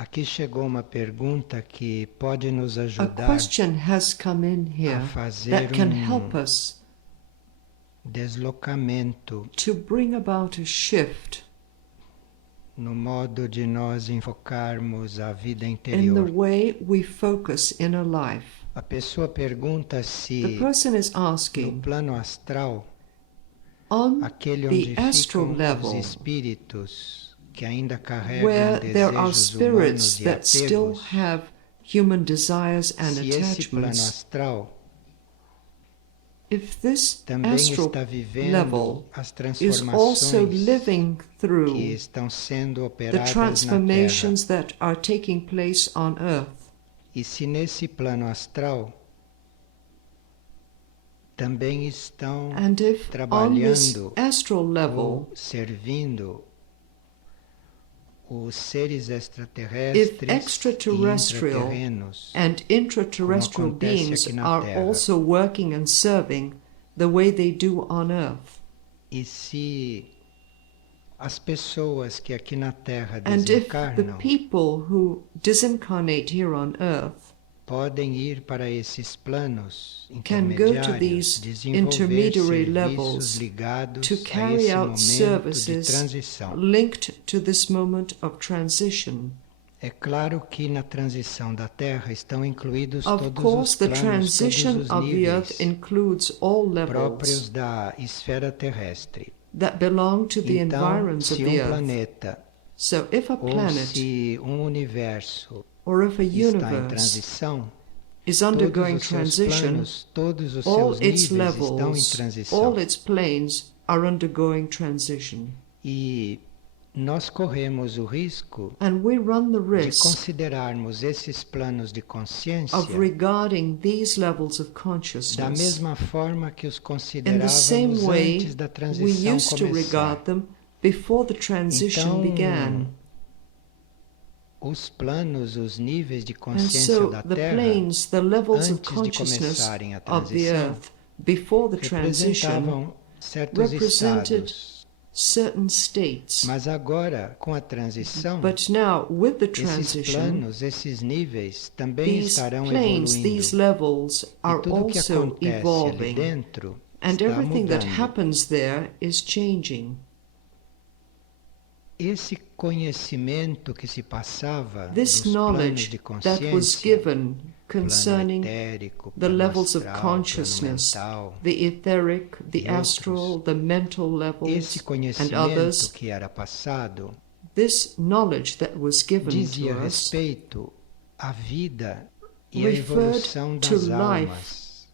Aqui chegou uma pergunta que pode nos A ajudar question has come in a here fazer that can help us deslocamento to bring about a shift no modo de nós enfocarmos a vida in the interior. way we focus inner life. A pessoa pergunta The se person is no asking, plano astral, on aquele the onde astral ficam os level, espíritos que ainda carregam where there are desejos spirits humanos e that still apegos, have human desires and se esse plano attachments, astral if this também astral está vivendo level as is also transformações living que through estão sendo the operadas na Terra, transformations that are taking place on earth, e se nesse plano astral também estão and if on this trabalhando astral level, ou servindo os seres if extraterrestres e extraterrestrial intraterrenos, and intraterrestrial como acontece beings aqui na are Terra. also working and serving the way they do on earth, E se as pessoas que aqui na Terra and if the desencarnam people who disincarnate here on earth podem ir para esses planos can go to intermediários, these desenvolver intermediary serviços levels ligados to a carry esse out momento de services transição. linked to this moment of transition. É claro que na transição da Terra estão incluídos Of todos course, os the planos, transition todos os of the earth níveis includes all próprios levels da esfera terrestre. that belong to the Então, environs of se the earth. planeta So if a ou planet se universo or if a está em universe transição, is todos undergoing os seus transition, planos, todos os all seus its níveis estão em levels, transição. all its planes are undergoing transition. E nós corremos o risco And we run the de risk considerarmos esses planos de consciência of regarding these levels of da consciousness mesma forma que os in the considerávamos same way antes da we transição used to começar. regard them before the transition Então, began. os planos, os níveis de And consciência so da the Terra, planes, the levels of antes de consciousness começarem a of the transição, earth before the transition representavam certos represented estados. certain states. Mas agora, com a transição, But now, with the esses transition, planos, esses níveis também these estarão planes, these evoluindo. levels are E tudo o que also acontece ali evolving, dentro and está everything that mudando. happens there is changing. Esse conhecimento que se passava This dos planos knowledge de that was consciência, given plano concerning etérico, the plano levels of astral, consciousness, plano mental, the etheric, the e astral, outros. the mental levels, Esse and conhecimento others, que era passado this knowledge that was given dizia to us respeito à vida e à referred evolução to das life almas.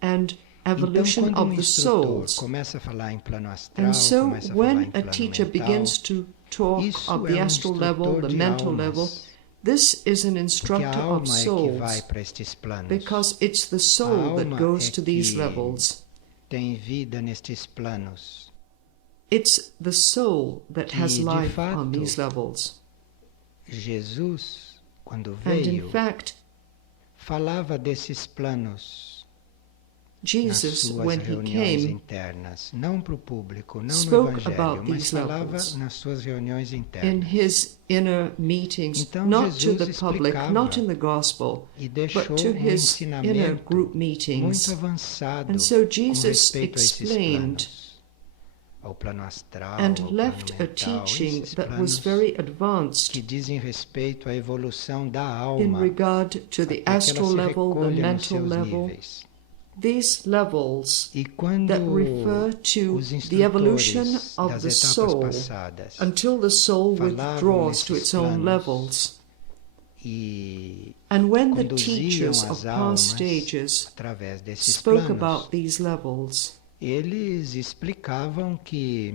and Então, evolution quando of the instrutor souls. começa a falar em plano astral, And so começa a falar when em a plano teacher mental, begins to talk isso of é the astral level, instrutor the de mental level, almas, this is an porque a instructor of alma é que vai souls, para estes planos. because it's the A soul that alma goes é to these que levels. tem vida nestes planos. It's the soul that has Que, de life fato, on these levels. Jesus, quando And in veio, fact, falava desses planos nas Jesus, suas when he reuniões came, internas, não para o público, não no spoke Evangelho, about mas these falava levels nas suas reuniões in internas. his inner meetings, Então not to Jesus the public, explicava not in the gospel, e but deixou to his inner ensinamento group muito meetings. avançado And so com Jesus respeito a esses explained planos, ao plano astral, and ao plano left a mental, teaching esses that was planos very que advanced dizem respeito à evolução da in alma, regard to the até que ela astral se level, the recolha nos mental seus level, níveis. these levels E quando that refer to os the evolution instrutores of das the etapas soul passadas until the soul falavam withdraws to nesses its own planos levels. e And when the conduziam teachers as of past almas stages através desses spoke planos, about these levels eles explicavam que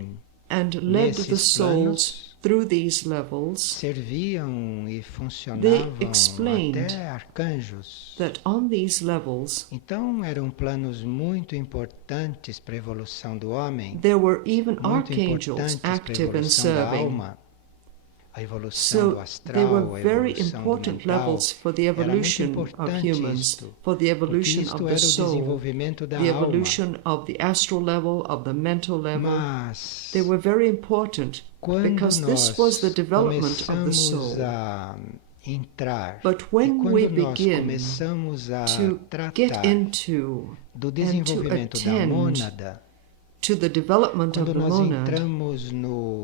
and led the nesses souls planos through these levels, serviam e funcionavam explained até arcanjos. that on these levels Então eram planos muito importantes para a evolução do homem, there were even muito archangels importantes para a active and evolução da serving. alma, a evolução do So they astral, were a very evolução do important mental. levels for the Era muito evolution of importante humans, isto, for the porque evolution isto of the era o soul, desenvolvimento da the alma. evolution of the astral level, of the mental level. Mas They were very important quando because this nós was the development of the começamos soul. a entrar But e when we quando nós begin começamos a to get tratar into do and to desenvolvimento da attend mônada, to the development of quando the nós monad, entramos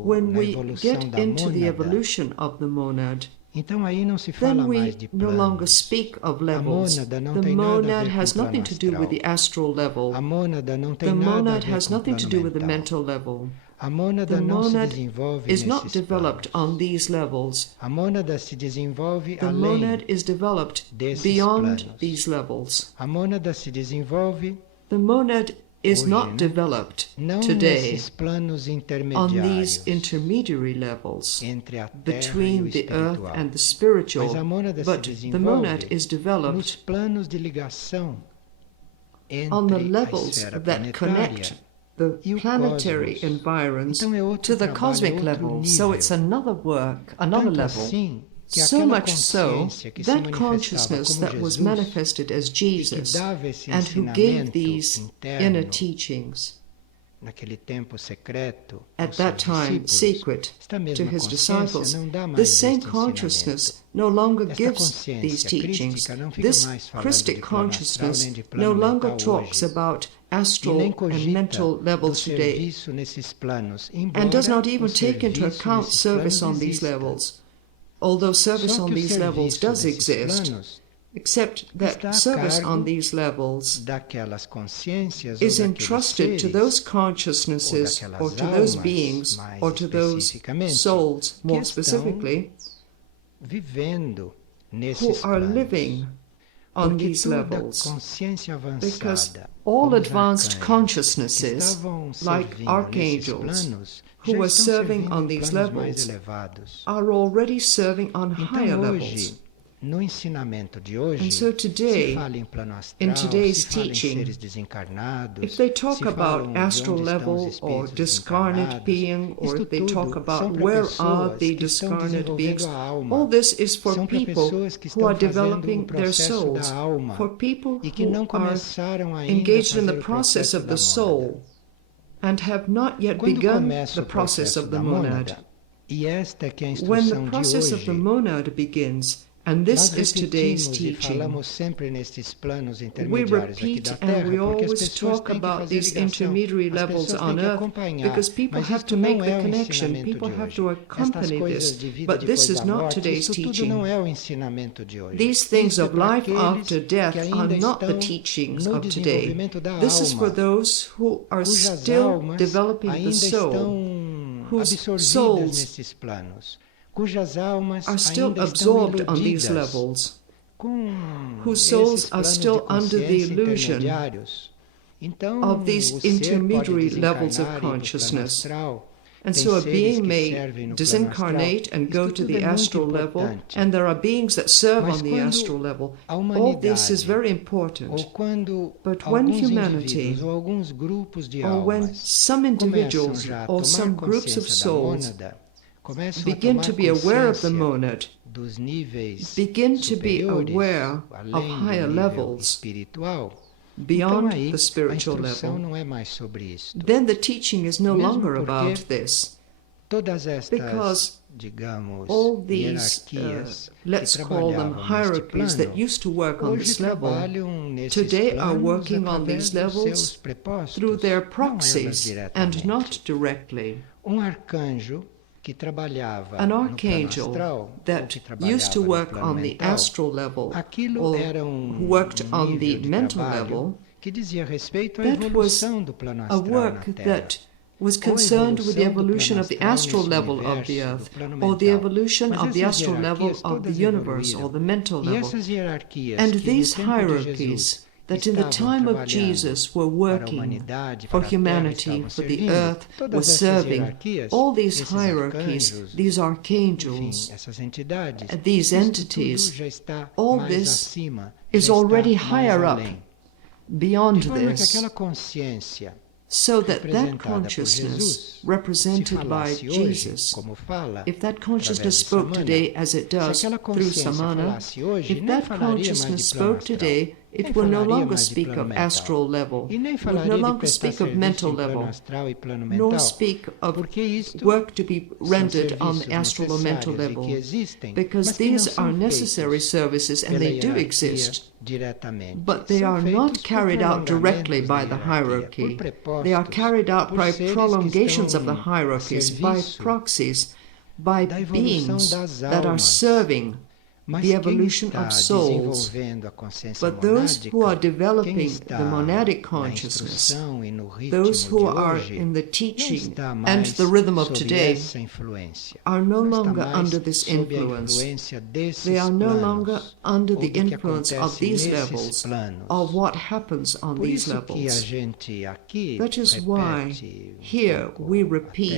when na we evolução get da into the mônada, evolution of the monad, então aí não se fala then mais we de no longer planos. speak of A levels. mônada não The tem nada a monad ver com o has plano nothing to do with astral. the astral level. A mônada não The tem nada a monad ver has com o nothing to plano do with the mental. mental level. A mônada The não se monad desenvolve is not nesses developed planos. on these levels. A mônada se desenvolve The além monad is developed desses beyond planos. these levels. A mônada se desenvolve The monad is hoje, not né? developed Não today nesses planos on intermediários these intermediary levels entre a terra e between o the earth espiritual. and the Mas spiritual, a mônada but se the monad desenvolve is nos developed planos de ligação on the entre a levels esfera that planetária connect the e o planetary cosmos. environs Então é outro to the trabalho, é cosmic outro level. So nível. it's another work, another Tanto level. assim que So aquela much so consciência que se that manifestava consciousness como that was Jesus manifested as e que Jesus dava esse and who gave ensinamento these inner interno teachings naquele tempo secreto at aos that seus time discípulos, secret esta to mesma his consciência disciples, não dá mais this same este ensinamento. consciousness no longer Esta gives these consciência teachings. crística não fica This mais falando Christic de plano astral consciousness nem de plano no longer mental talks hoje about e astral nem and cogita mental do levels today, serviço nesses planos, and does embora not o even take into serviço account nesses service planos on these exista. levels. Although service Só on que o these levels serviço does nesses exist, planos except está that a service on cargo these levels daquelas consciências ou is daqueles entrusted to seres those ou consciousnesses daquelas or to those almas, beings mais or to those especificamente, souls, que more estão specifically, vivendo who nesses are planos. living on Porque these toda levels. consciência Because avançada, all como os advanced arcanjos, que consciousnesses, estavam like servindo nesses archangels, planos, who já were estão serving servindo on em these planos mais levels, elevados. are already serving on higher Então levels. hoje, no ensinamento de And hoje, so se today, fala em plano in astral, today's se fala em teaching, seres desencarnados, if they talk se about falam de astral onde estão os level or espíritos discarnate desencarnados. being, or Isto if they talk tudo about são para where are pessoas the que estão discarnate desenvolvendo beings, a alma. all this is for São para people pessoas que who are estão fazendo o developing their processo da souls, alma for people e que who não are começaram ainda a engaged in the fazer o process processo of da the mônada. soul and have not yet Quando begun começa the o process processo of the da monad. mônada, e esta é que é a When the instrução de process of the hoje, monad begins, and nós this is today's repetimos e teaching, falamos sempre nestes planos we intermediários aqui repeat da and Terra, we porque as always pessoas talk têm que about fazer these ligação, intermediary as levels pessoas têm on que earth acompanhar, because people mas have isto to make não the é o connection, ensinamento people de have hoje. to Estas accompany coisas this, de vida but this depois is da not morte, today's isso tudo teaching. não é o ensinamento de hoje. These things Isso é of para life aqueles after que death are ainda not the estão teachings no of today. desenvolvimento da This is for alma, those who are cujas still almas developing the ainda soul, estão whose absorvidas souls nesses planos, cujas almas are still ainda estão absorbed on these iludidas levels, com whose souls esses are planos de still under the consciência illusion intermediários. Então, of these o ser pode intermediary levels of desencarnar e ir para o plano consciousness. astral. And Tem so a seres being que may servem no plano astral. disincarnate and go Isto to tudo the é muito astral level, importante. and there are beings that serve Mas on the quando astral level. a All this is humanidade, very ou important. quando But when alguns humanity, indivíduos ou alguns grupos de or when almas some começam individuals já a or tomar some groups of consciência da souls mônada, começam a begin tomar to be aware of the consciência monad, dos níveis begin to be superiores, aware of além do higher nível levels, espiritual, então beyond aí the a spiritual instrução level, não é mais sobre isto. then the teaching is no Mesmo longer porque about this. todas estas, Because digamos, all these, hierarquias que let's call them trabalhavam neste hierarchies that plano, used to work on hoje this level, trabalham nesses today are planos working on através these dos seus levels prepostos, through their não elas proxies and diretamente. not directly. Arcanjo que trabalhava An no plano archangel astral, ou that que used to trabalhava no work plano on the mental, astral level aquilo or era who worked on the nível de mental trabalho level, que dizia respeito à that was evolução do plano a astral na work Terra. that was Ou a concerned with the evolução do evolution plano of the astral astral nesse level of the universo, earth, do plano or the mental. evolution Mas of the essas astral level hierarquias of the todas universe, or evoluíram. the mental E level. essas hierarquias And que these no tempo de hierarchies Jesus that in the estavam time of trabalhando Jesus were para a working humanidade, for para a Terra, humanity, estavam for the servindo, earth, todas was essas serving. hierarquias, All these esses hierarchies, arcanjos, these enfim, archangels, essas entidades, these isso entities, tudo já está all mais this acima, is já already está mais higher up, além. beyond De forma que this, aquela consciência so that representada por consciousness Jesus, se represented by falasse hoje, Jesus, como fala, if that através consciousness de spoke Samana, today as it se does aquela through consciência Samana, falasse hoje, if nem that falaria mais de consciousness plano spoke astral. today, it will no longer speak of astral level, E nem it will no falaria de longer prestar speak of serviço mental em plano level, astral e plano nor mental, speak of porque isto work to be são rendered on serviços the astral or mental necessários e level, que existem, because mas que não these são are necessary feitos services and pela they do hierarquia exist, diretamente. but they São are feitos not por carried out directly prolongamentos by da the hierarquia, por hierarchy. They are prepostos, carried out por by seres que prolongations of the estão a hierarchies, by serviço proxies, by da evolução beings das that are almas. serving Mas the quem evolution está of souls. desenvolvendo a consciência But those who are monádica, quem developing está the monadic na consciousness, instrução e no those ritmo who de are hoje, in the não teaching está and mais the rhythm of sob today, essa influência. are no Não está longer mais under this sob a influence. influência desses They are no longer planos, under ou the do que influence of acontece these nesses levels, planos. of what happens on Por these isso que a levels. gente aqui That is why repete here pouco, we até repeat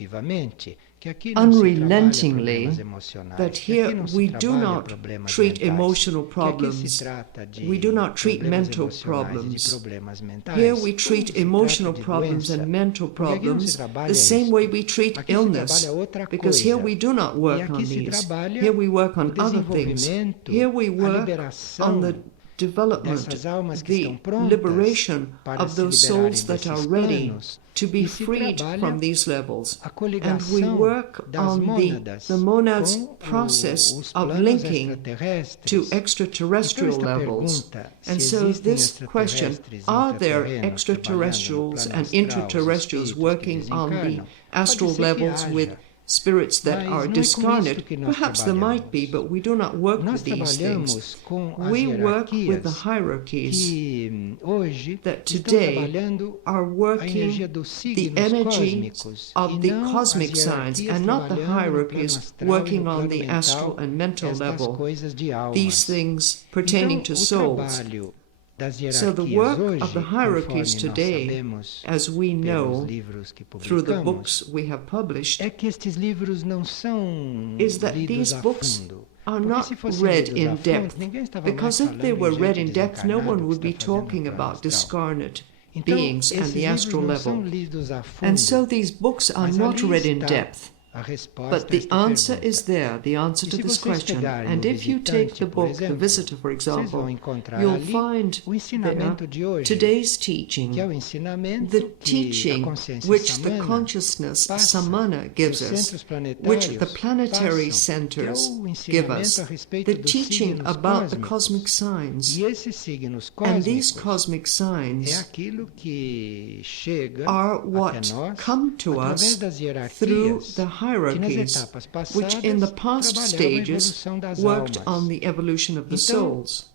exaustivamente, que aqui não se trabalha problemas unrelentingly emocionais, that que aqui here não se we do trabalha not problemas treat mentais, emotional que aqui se problems, trata de we do not treat problemas mental emocionais e de problems. problemas mentais, Here we como treat se emotional trata de problems doença, and mental porque aqui não se problems trabalha the same way isto. we treat Aqui se illness, trabalha outra because here coisa. we do not E work aqui on se these. trabalha Here we work o on other things. desenvolvimento, Here we a work liberação on the development, dessas almas que the estão prontas liberation para of se those liberarem souls that are desses ready planos, to be e se freed trabalha from these levels. a And we coligação work das on mônadas the monads com process os of planos linking extraterrestres. to Então extraterrestrial esta levels. pergunta, And se so existem this question, extraterrestres are there intraterrenos trabalhando no extraterrestrials plano and astral, os intraterrestrials espíritos que working on the desencarnam, astral pode ser que levels with haja, spirits that mas are não é com isto discarnate? que nós Perhaps there might be, trabalhamos. but we do not work Nós with these things. trabalhamos com as We work with the hierarquias hierarchies que hoje that estão today trabalhando are a energia working dos the signos energy cósmicos of e the não as cosmic signs hierarquias and not the trabalhando no plano hierarchies astral e working no on plano the astral mental and mental estas level, coisas de these almas. things pertaining Então, to o souls. trabalho das So the hierarquias work of the hoje, hierarchies conforme nós today, sabemos as we pelos know livros que through the publicamos, books we have published, é que estes livros não são is that lidos these a books fundo. are Porque not se fossem read lidos a in fundo, depth, ninguém estava mais because if they falando were em read gente in depth, no desencarnada one que would be está fazendo talking plano about astral. discarnate Então, beings and esses the livros astral não level. são lidos a fundo, And so these books are mas not ali read in está depth. a resposta But a the esta answer pergunta. is there, the answer E to se this vocês question. pegarem And o if you take visitante, the por book, The exemplo, Visitor, for vocês vão example, encontrar you'll ali find o ensinamento there de hoje, today's que é teaching, o ensinamento the que a teaching consciência which the samana consciousness passa, samana que gives os us, centros which the planetários planetary passam, que é centers o give ensinamento us, a respeito the dos teaching signos about the cósmicos. cosmic signs. E esses signos And these cósmicos cosmic é signs aquilo que chega are até what nós come to através us das through hierarquias the que nas hierarchies, etapas which in the passadas past trabalhavam a stages evolução das worked on almas. the evolution of the Então, souls.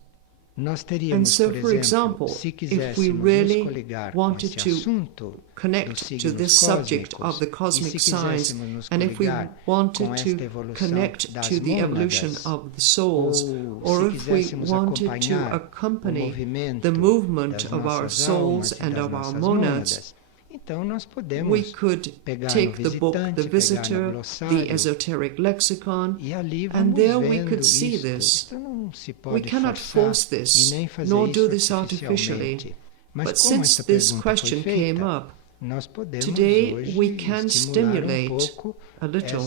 nós And teríamos, so, por for exemplo, example, se if we quiséssemos nos really coligar com wanted esse to assunto dos connect to signos this subject of cósmicos the e se cosmic signs, quiséssemos nos and if we coligar wanted com esta to evolução connect das to the evolution mônadas, of the souls, ou or se if we quiséssemos wanted to acompanhar o accompany movimento the movement das of our nossas souls almas e and das of our nossas monads, mônadas, então nós we podemos could pegar no take the book, The visitante, pegar no Visitor, the glossário, Esoteric Lexicon, e ali and vamos there we vendo could see isto. this. Isto não se We pode cannot forçar force e this, nem fazer nor do isso this artificially. artificialmente. Mas But como since esta this pergunta foi question came feita, up, nós podemos today hoje we can estimular stimulate pouco a little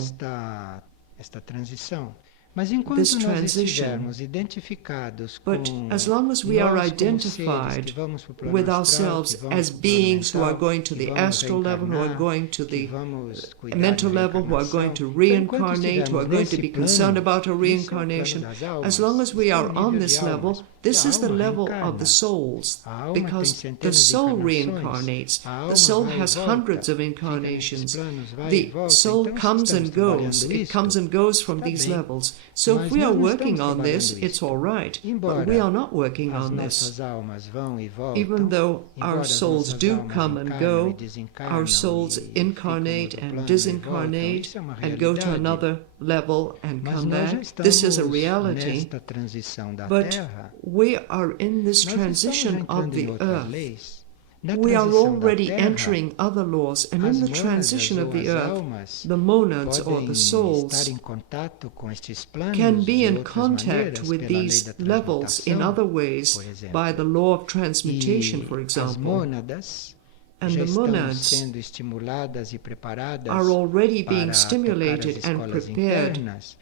esta transição. Mas enquanto this nós transition. estivermos identificados But com as long as we are nós como seres identified que vamos para o plano with astral, ourselves que vamos as para o plano beings who are mental, going to que the vamos astral level, who are reencarnar, going to que the vamos cuidar mental de level, who are going reencarnação. to Então, enquanto reincarnate, who are estivermos going to nesse be concerned plano, about a esse é o plano reincarnation, das as almas, long as we esse é o are on nível this de level, almas. this A is the alma level reencarna. of the souls, A alma tem because the centenas de soul encarnações. reincarnates, A alma the soul vai e has volta, hundreds of fica nesses incarnations, planos, vai e the volta. soul Então, se comes and estamos goes, trabalhando it isto, comes and goes from está these bem. levels. So Mas if we are nós não working estamos on this, trabalhando it's isto. all right, but Embora we are not working as on this. nossas almas vão e voltam, Even though embora our as souls nossas do almas come and encarnam e go, desencarnam our souls e ficam no incarnate outro and plano e voltam, disincarnate isso é uma and go to realidade. another level and Mas come nós já back. This is a estamos reality. nesta transição da But Terra. we are in this Nós estamos já transition of entrando em the outras earth. leis. Na We are transição da already Terra, entering other laws, and as in the mônadas transition of ou the as earth, almas the monads or podem the estar souls em contato com estes planos can be de in outras contact maneiras, with pela lei these da levels in transmutação, other ways por exemplo. by the law of transmutation, E for as example. mônadas And já the estão monads sendo estimuladas e preparadas are already para being tocar as stimulated and escolas prepared internas,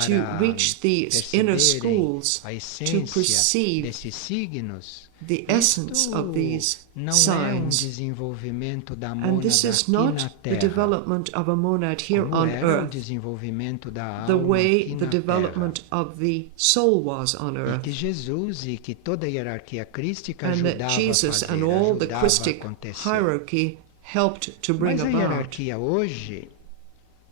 to reach these inner perceberem schools, a to essência perceive desses signos, the essence isto of these não é signs. desenvolvimento da And this mônada is aqui na not the Terra, development of a monad here como on era o earth, desenvolvimento da the alma way aqui the na development Terra. of the soul was on E earth. que Jesus e que toda a hierarquia crística And that ajudava a Jesus fazer, and all the ajudava a Christic acontecer. hierarchy helped to bring Mas a about. hierarquia hoje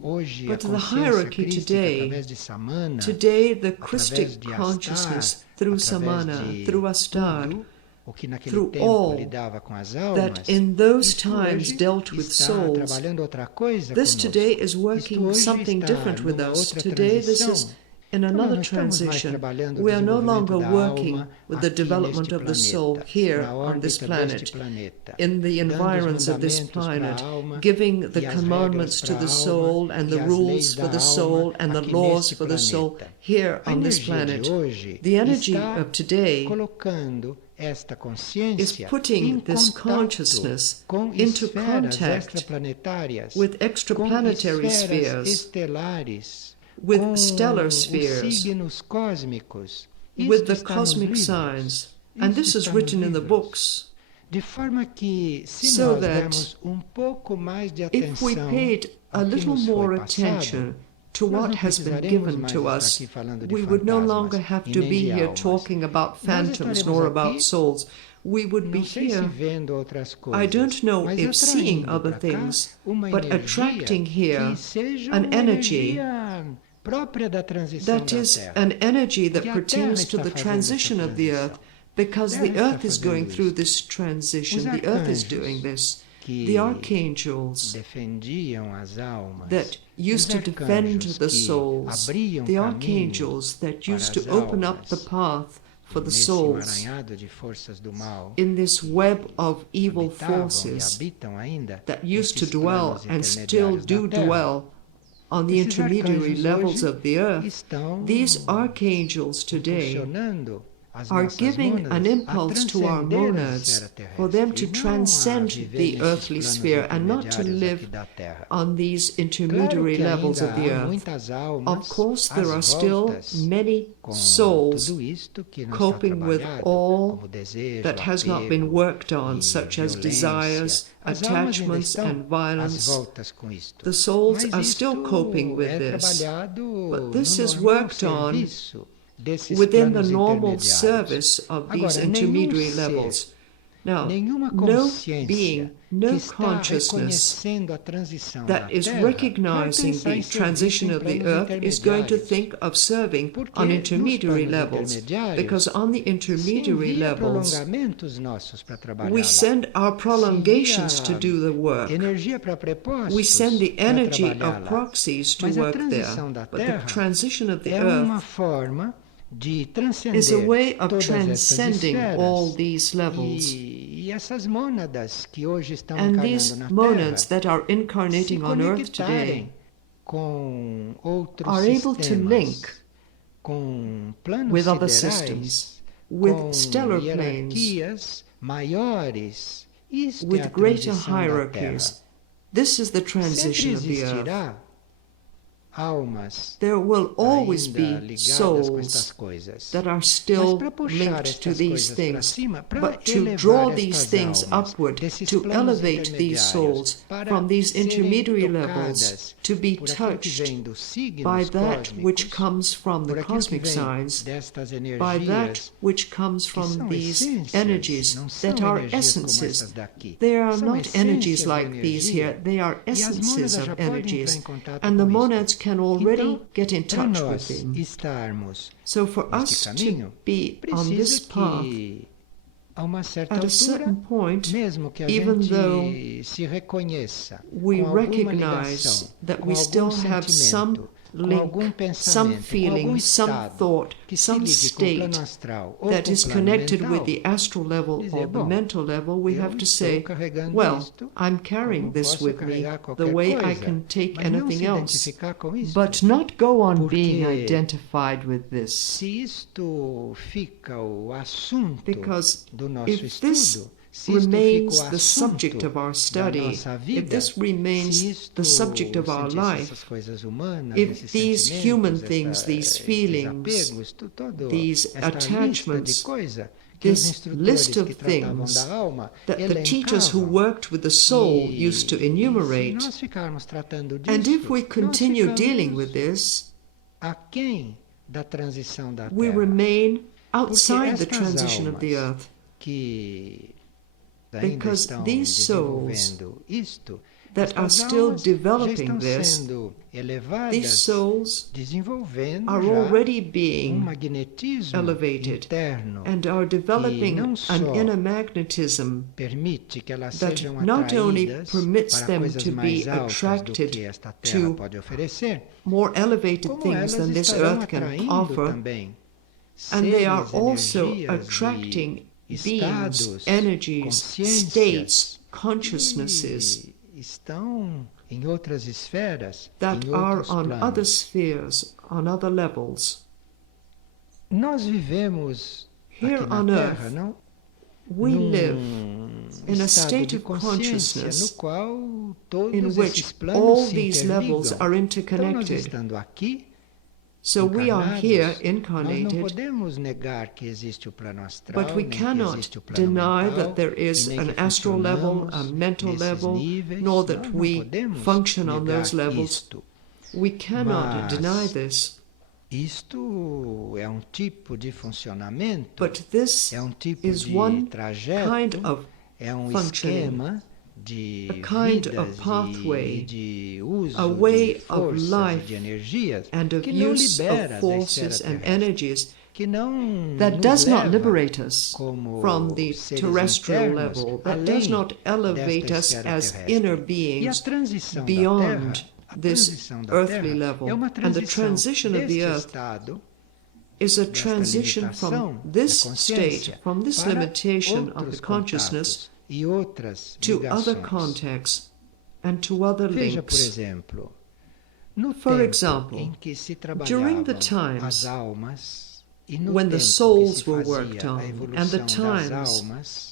a But the consciência hierarchy crística today, através de Samana, today the através Christic de Astar, consciousness through através Samana, de through Astar, tudo o que naquele through tempo all lidava com as that almas, in those isto times hoje dealt with está souls, trabalhando outra coisa this today conosco. is Isto working hoje something está different with numa us. outra Today this transição. is in Então, nós another não estamos mais transition. trabalhando o We are no desenvolvimento longer da working alma with the aqui development neste of the soul planeta, here na on this órbita deste planet, planeta, in the dando os environs of this mandamentos para a planet, alma giving the e as regras commandments to para a the alma soul and e the as rules leis for da the alma soul and the aqui laws neste for the soul planeta. here A on this energia de planet. hoje The energy está of today colocando esta is consciência putting em this contato consciousness com into esferas contact extraplanetárias, with com extraplanetary esferas spheres, estelares, with com stellar os spheres, signos cósmicos. with Isto the está nos cosmic livros. signs. And Isto this is está written nos in the livros. books. De forma que, se So nós that dermos pouco mais de if we atenção paid a ao que little nos more foi passado, attention to nós what não has been precisaremos given mais to estar us, aqui falando de we would no fantasmas longer have e to nem be de here almas. talking about Nós phantoms estaremos nor aqui, about souls. We would be não sei se here, vendo outras I coisas, don't know mas if seeing atraindo other para cá things, uma but energia attracting here que seja an uma energy energia própria da transição that da is Terra. an energy Porque that a Terra pertains to está the fazendo essa transition of the transição. earth, because Terra the está earth is fazendo going through isto. this transition. Os The earth is arcanjos doing this. que The archangels defendiam as almas, that used os to defend arcanjos the que souls, abriam the caminho archangels that para used to as open up the almas path for the nesse souls emaranhado de forças do mal, in this web of evil habitavam e forces habitam ainda that used to nesses dwell planos and still intermediários da do Terra. dwell on the Esses intermediary arcanjos levels hoje of the earth. estão These archangels today impulsionando as are nossas giving an mônadas a impulse to our transcender a monads esfera for them to terrestre, e não a transcend viver the nesses earthly planos sphere and not to intermediários live aqui da Terra. on these Claro intermediary que levels ainda of the há earth. muitas Of almas course, there are às still voltas many com souls tudo isto que não está coping with trabalhado, all como desejo, that has not been apego worked on, e such as violência. desires, As almas ainda attachments, estão and às violence. voltas com isto. The souls Mas are still isto coping with é this. trabalhado But this no is normal worked on serviço desses within the planos normal intermediários. service of these Agora, nenhum intermediary ser, levels. Now, nenhuma no consciência being, que no está consciousness reconhecendo a transição da that is Terra vai recognizing pensar the em serviço transition em of the planos earth is going to intermediários. think of serving Porque on nos intermediary planos levels, intermediários because on the se intermediary envia levels prolongamentos nossos para trabalhar we lá. send our prolongations to do the work. Energia para We send the prepostos para energy trabalhar of lá. proxies to Mas a work there. transição da But the Terra transition of the é uma earth forma de is a transcender way of todas essas transcending all esferas these levels. e essas mônadas que hoje estão And encarnando these na monads Terra that are se incarnating on earth conectarem today com outros are able to sistemas, link com planos with other siderais, systems, with com stellar planes, hierarquias maiores. Isto é with a greater transição da Terra. hierarchies. This is the Sempre transition of the earth. existirá almas There will always ainda be ligadas com estas souls coisas. that are Mas still para puxar linked to estas these coisas para things, cima, para but to elevar draw these estas things almas upward, desses to planos elevate these souls intermediários from these para serem intermediary tocadas levels, to be por aquilo que touched vem dos signos by that which cósmicos, comes from por the aquilo que cosmic vem signs, destas by that energias which comes que from são these essências, energies não são that are energias como essas essences. daqui. They are São not energies essências da like these here, energia. they are E as essences mônadas já of podem entrar energies, em contato and the com isto. monads can already Então, get in para touch with nós them. estarmos So for neste us caminho, to be on this precisa path, que a uma certa at a altura, certain point, mesmo que a even though gente se reconheça we com alguma recognize ligação, that com we algum still have some sentimento, com link, algum some pensamento, com algum feeling, some estado thought, que se some ligue com o plano state astral ou that com o is plano connected mental, with the astral level dizer, or the bom, mental level, we eu have to estou say, carregando well, isto, I'm carrying como this posso with me carregar the qualquer way I coisa, can take mas não se anything else, identificar com isto. but not go on being Porque identified with this. se isto fica o assunto Because do nosso if this estudo, Se isto fica remains o the subject assunto of our da study, nossa if vida, this remains se isto, the subject of our sentir life, essas coisas humanas, if esses these human sentimentos, things, these esses feelings, apegos, toda these esta lista de attachments, coisa que os this list instrutores que of tratavam da things alma that the teachers who elencavam. worked with the soul used to E se enumerate, nós ficarmos tratando and if disso, we nós continue dealing ficamos with this, aquém da transição da we Terra. remain Porque outside the estas transition of the almas earth, que ainda because estão these souls desenvolvendo isto, that are estas still almas já developing estão this, sendo these elevadas, souls desenvolvendo are já already being magnetismo elevated interno and are que developing não an só inner magnetism permite que elas that sejam not only atraídas permits para them coisas to mais be altas do attracted que esta Terra to pode oferecer, more elevated como things elas than this estarão earth can atraindo offer, também and they are seres, also energias attracting e beings, estados, energies, consciências states, consciousnesses que estão em outras esferas, that em are outros on other planos. spheres, on other levels. Nós vivemos Here aqui na on Terra, earth, não? we Num live in a estado state de of consciência no consciousness qual in todos which esses planos all se these levels interligam. are Então, nós interconnected. estando aqui, So we are here encarnados, nós não incarnated, podemos negar que existe o plano astral, but we nem que cannot existe o plano deny mental, that there e is nem an que astral level, a funcionamos mental nesses level, níveis. nor Nós that não we podemos function on negar those levels. isto. We cannot Mas deny this. isto é um tipo de funcionamento, But this é um tipo is de one trajeto, kind of é um functioning, esquema de a kind of vidas pathway, e de uso a de way of forças e life de energias and of que não use libera of da esfera forces and terrestre, energies que não that nos does not leva liberate us como from the seres terrestrial internos level, that does além not elevate desta us esfera as terrestre. inner E a beings transição da beyond Terra, a this transição da earthly Terra level. é uma And the transition of the deste earth estado, is a desta transition from limitação this da state, consciência from this para limitation of the outros consciousness contatos e outras to other ligações. contacts and to other Veja, por links. exemplo, no For tempo example, em que se during the trabalhavam times as almas e no when the tempo que souls se were fazia worked a on, and the evolução das times almas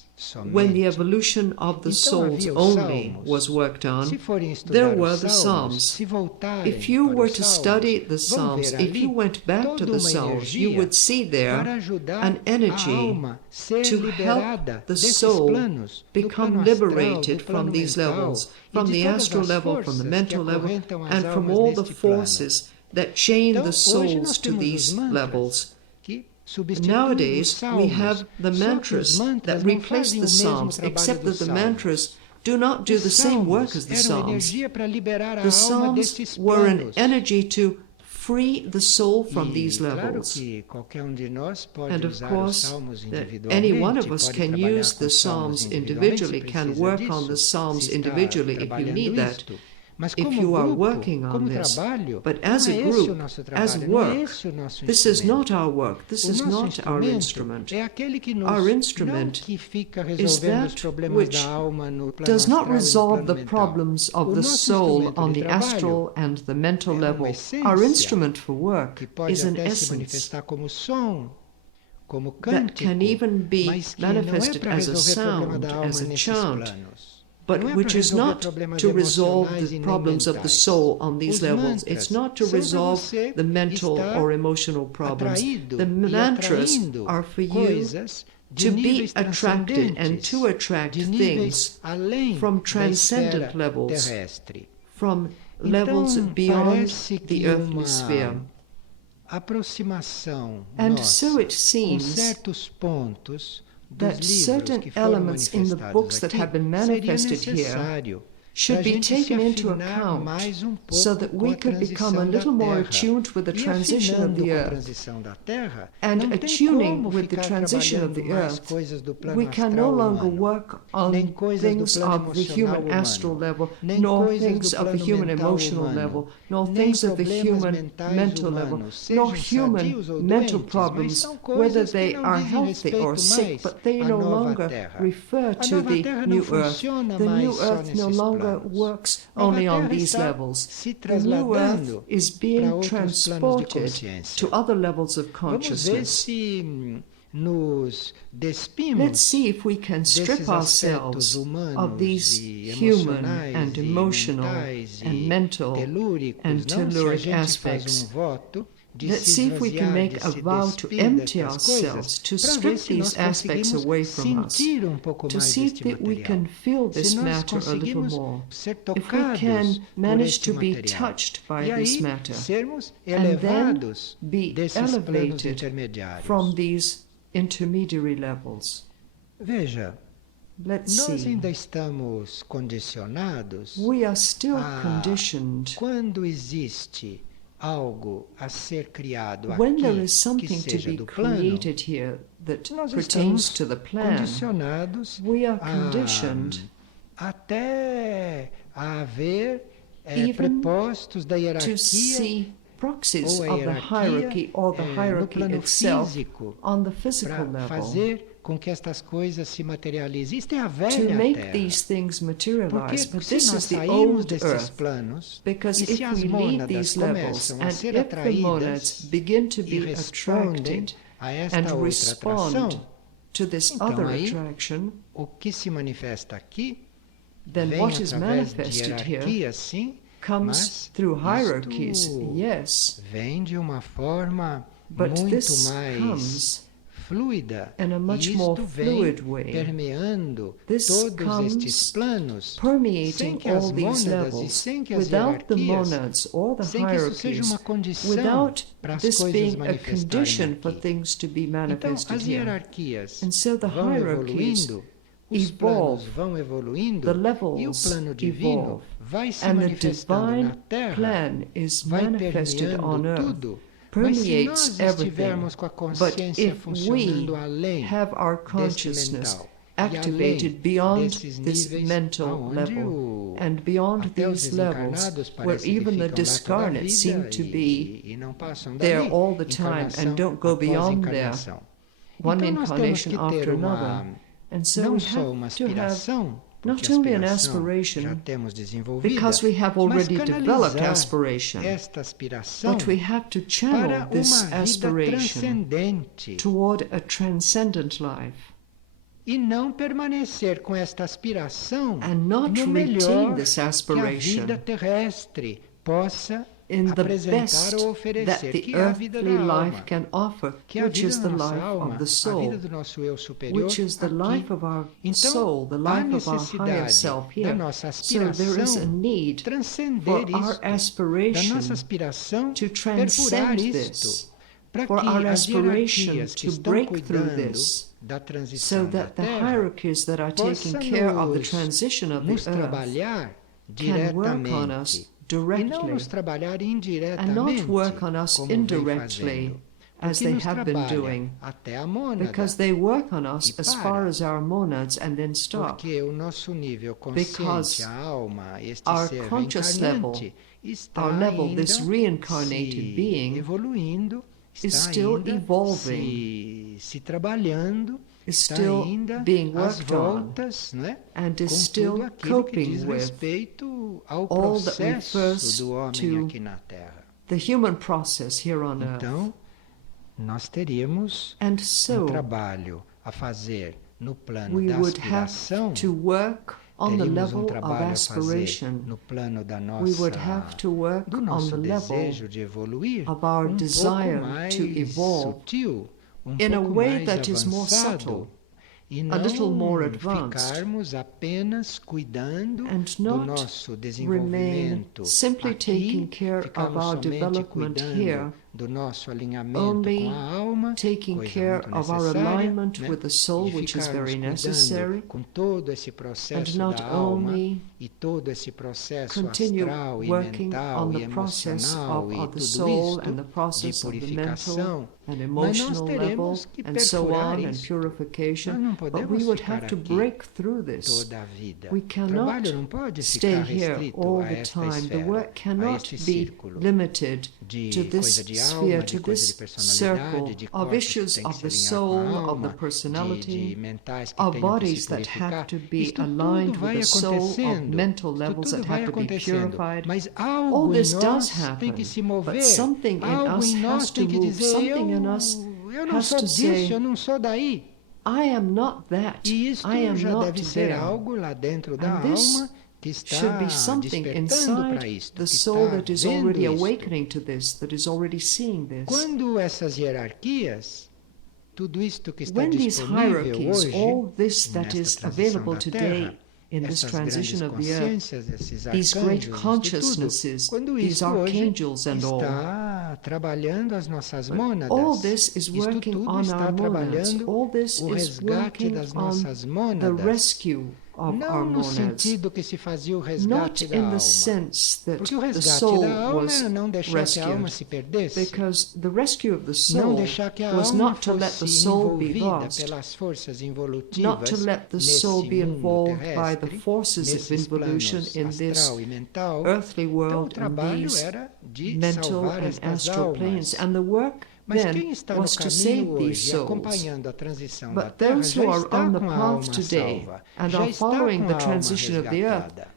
when the somente, evolution of the então souls havia os only salmos. was worked Se on, forem there estudar were os the salmos, Psalms. se voltarem If you para were os to salmos, study the vão Psalms, ver if ali you went back to toda the uma Psalms, you energia would see there para ajudar an a energy alma ser to liberada help the desses soul planos, do become plano astral, liberated do from plano these mental, levels, e from de the todas astral as level, from the forças que mental level, acorrentam as and from almas all the neste plano. forces that chain Então, the hoje nós souls to temos os these mantras levels. que substituem os Nowadays, we salmos. have the Só que os mantras mantras that não replace fazem the o mesmo Psalms, trabalho except dos that the salmos. mantras do not do Os the same work salmos as the eram Psalms. energia para liberar a The alma Psalms destes were an planos. energy to free the soul from E these claro levels. que qualquer de nós pode And of usar os course, salmos that individualmente, any one of us pode can trabalhar use com the os salmos Psalms individualmente se individually, can precisa work on the disso, Psalms se está individually if you trabalhando need that, isto. Mas if como you are grupo, working on como this. trabalho, But não as é a esse o group, nosso as trabalho, não é work, esse o nosso this is instrumento. not our work, this O is nosso not our instrumento instrument. é aquele que nos, Our não instrument que fica is resolvendo os that problemas which da alma no plano does not astral e no resolve plano the mental. problems of O the nosso soul instrumento on de the trabalho astral and the mental é uma level. Our essência instrument for que work pode is an até se essence manifestar como som, como that cântico, can even be mas que não é manifested para as a resolver o problema sound, da as alma a nesses chant, planos. but Não é which para is resolver not problemas to resolve emocionais the e nem problems of the mentais. soul on these Os levels. It's mantras not to são para resolve você the mental estar or emotional problems. atraído The e mantras atraindo are for you coisas de to be níveis attracted and transcendentes, to attract de things níveis além from da transcendent esfera levels, terrestre. from Então, levels beyond parece the que earthly sphere. uma aproximação And nossa so it com seems certos pontos dos that livros certain que foram elements in the manifestados books that aqui have been seria manifested here necessário should para a be gente se taken into afinar account mais pouco so that com we a could become a transição da little more Terra. attuned with the E transition of afinando the com a earth. transição da Terra, And não tem attuning como with the ficar transition of trabalhando the mais earth, coisas do plano we can no astral longer humano, work nem on coisas do things plano of the emocional human astral humano, level, nem nor coisas things do of the plano human mental emotional humano, level, nor nem things of the problemas human mentais mental level, humanos, nor sejam human sadios ou mental doentes, mas problems, são whether coisas que they não are dizem healthy or respeito sick, mais but they à no nova longer Terra. refer A to nova the Terra não new earth. funciona The mais new só earth no nesses longer planos. works Nova only on Terra these está levels. se The new earth trasladando is para being outros planos de transported consciência. to other levels of Vamos ver consciousness. se nos despimos Let's see if we can strip desses aspectos ourselves of humanos these e human emocionais and e emotional mentais and e mental telúricos, and não? Se a telluric gente faz aspects. voto de Let's se see if we can esvaziar, make de a se vow to despir empty destas coisas, ourselves, to para ver strip se nós these aspects conseguimos away from us, sentir pouco to mais see if deste that we material. can feel Se this nós matter a little conseguimos more, ser if we tocados can por manage este to be material. touched by E this aí matter, sermos and then elevados be desses planos elevated intermediários. from these intermediary levels. Veja, Let's nós see. ainda estamos condicionados We are still a conditioned. quando existe algo a ser criado When there aqui is que something to seja be do plano, created here that nós pertains estamos to the plan, condicionados we are conditioned até a haver even prepostos da to hierarquia see proxies ou a of the hierarchy or the no hierarchy plano itself físico on the physical para level fazer com que estas coisas se materializem. Isto é a to velha make Terra. these things materialize. Porque But se this nós is the sairmos old desses earth. planos Because e se if as we leave mônadas these levels começam a and ser if the monads atraídas begin to e be respondem attracted a esta and outra respond atração, to this então other aí attraction, o que se manifesta aqui then vem what is através de manifested here hierarquia, sim, comes mas through hierarchies, isto yes, vem de uma forma but muito this mais comes fluida, in a e much more isto vem fluid way. permeando This todos estes comes planos, sem permeating que as all these mônadas e levels sem que as without the hierarquias, monads or the sem que isso seja hierarchies, uma condição without para as this coisas being a manifestarem condition for aqui. things to be Então, manifested as here. hierarquias And so the vão hierarchies evoluindo, os planos evolve, vão evoluindo, the e o levels plano divino evolve, vai se and the manifestando divine na Terra, plan is vai manifested on permeando earth, tudo. Mas se permeates nós everything. estivermos com a But consciência if funcionando we além have our deste consciousness mental e activated além beyond desses this níveis mental aonde level and beyond até os these levels desencarnados where parece que even the ficam lá toda a discarnates seem vida to be e não passam there dali, all the time encarnação and don't go após beyond there, encarnação. one Então nós temos incarnation que ter after another. And so não we só uma have to have aspiração, porque not only an aspiração já aspiration, temos desenvolvida, because we have mas already developed canalizar aspiration, esta aspiração but we have to para channel this uma vida aspiration transcendente toward a transcendent life e não permanecer com esta aspiração and not no retain melhor this que a aspiration vida terrestre possa in the apresentar best ou that oferecer, the que é a vida earthly da life alma, can offer, que é a which vida is da the nossa life alma, of the a soul, vida do nosso eu superior which is the aqui. life of our Então, soul, the há life of our higher necessidade self da here. nossa So there is a aspiração need transcender for our isto, da aspiration nossa aspiração to perfurar transcend isto, this, para for que our as aspiration hierarquias que to estão break through cuidando this, da so transição da that the Terra hierarchies that are taking possa care of the nos transition of nos the earth trabalhar can work on us diretamente e directly não nos trabalhar and indiretamente, not work on us como vem indirectly fazendo, as porque they nos have been trabalha doing, até a mônada, because they work on us e as para. far as our monads and then stop. porque o nosso nível Because consciente, a alma, este our ser conscious reencarnante, está our level, ainda this reincarnated se being, evoluindo, is está still ainda evolving, se trabalhando, is está still ainda being às worked on, voltas, não é? and is Com still tudo aquilo que coping diz with respeito ao all that processo refers do homem to aqui na Terra. the human process here on earth. Então, nós teríamos And so trabalho a fazer no plano we da would have aspiração, to work on the teríamos level of trabalho a fazer aspiration. no plano da We would have to work do on nosso the level desejo de evoluir of our desire pouco mais to evolve sutil, in a pouco way mais that is more avançado, subtle, e a little more não advanced, ficarmos apenas cuidando and do not nosso remain desenvolvimento simply taking aqui, care of ficarmos our somente development cuidando here, do nosso alinhamento only com a alma, taking coisa care muito of our necessária, alignment né? with the soul, E which is ficarmos very cuidando necessary, com todo esse and processo not da alma only e todo esse processo continue astral e working mental on e the process emocional e of the tudo soul isto and the de process of the mental purificação, and mas nós emotional level teremos que and so perfurar on and isto. purification, Nós não but podemos we would ficar have to aqui break through this. toda a vida. We O cannot trabalho não pode stay ficar here restrito all a the esta time. The esfera, work a cannot este be círculo limited de to this coisa de sphere, alma, to de coisa de this personalidade, circle de of corpos que issues têm que of se the alinhar com a soul, of the alma, de personality, mentais que of tenham que bodies se that have purificar. to be Isto tudo aligned with vai the soul, of acontecendo, mental isto levels tudo that vai have to be acontecendo, purified. mas All algo em this does nós tem happen, que se but mover, something in algo us em nós has to tem que move, dizer, something in us eu não has sou to disso, say, eu não sou daí. I am not that. E isto I am já not deve ser there. algo lá dentro da And this alma que should be está something despertando para inside isto, the que soul está that is vendo already isto. awakening to this, that is already seeing this. Quando essas hierarquias, tudo isto que está When these disponível hierarchies, hoje, all this that nesta is transição available da today Terra, in this essas transition grandes of the earth, consciências, esses these great arcanjos, isto tudo, consciousnesses, quando these isto hoje archangels and all, está trabalhando as nossas but all mônadas, this is isto working tudo on está our monads. trabalhando All this o is resgate working das on nossas the mônadas, rescue of our não no monads. sentido que se fazia o Not resgate da in alma, the sense that porque o the resgate soul da alma was era não deixar que a alma rescued, se perdesse, because the rescue of the não soul deixar que a was alma not to let the fosse soul be envolvida lost, pelas forças not to involutivas let the nesse soul be mundo involved by the terrestre, forces of nesses involution planos in this astral e mental. earthly Então o world and trabalho these era de mental salvar and estas astral planes. almas. And the work Mas then quem está no was to save caminho these hoje, souls. acompanhando a transição da But Terra, those já who are está on the com a path alma today salva, and já are está following com the a alma transition of the earth resgatada.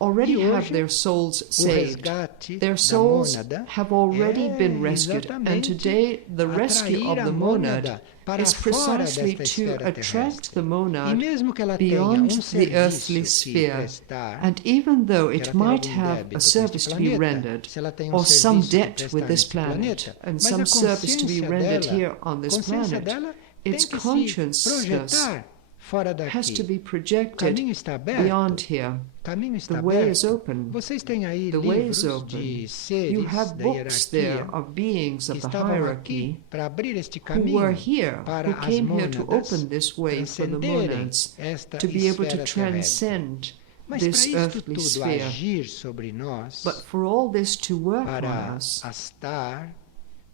already E have hoje, their souls o saved. resgate Their da souls mônada have already é been rescued. And exatamente today, the rescue atrair of a the monad mônada para is fora precisely desta to esfera attract terrestre. the E monad mesmo que ela tenha beyond the serviço earthly que sphere. prestar, And even though que it ela tenha might algum have débito a com este service to be planeta, rendered, se ela tem or some serviço que debt with prestar this neste planet, planeta, and mas a some service to be consciência rendered dela, here on this consciência planet, dela its tem que se consciousness projetar fora has to daqui. be O projected caminho está aberto. beyond here. O caminho está The way is aberto. open. Vocês têm aí The way is livros open. de You seres have da books there hierarquia of beings que of the estavam hierarchy aqui para abrir este who were caminho here, para who as came here to mônadas open this way for the transcenderem monads, esta to be able to esfera terrestre. transcend Mas para this isto earthly tudo sphere. agir sobre nós, But for all this to work on para us, astar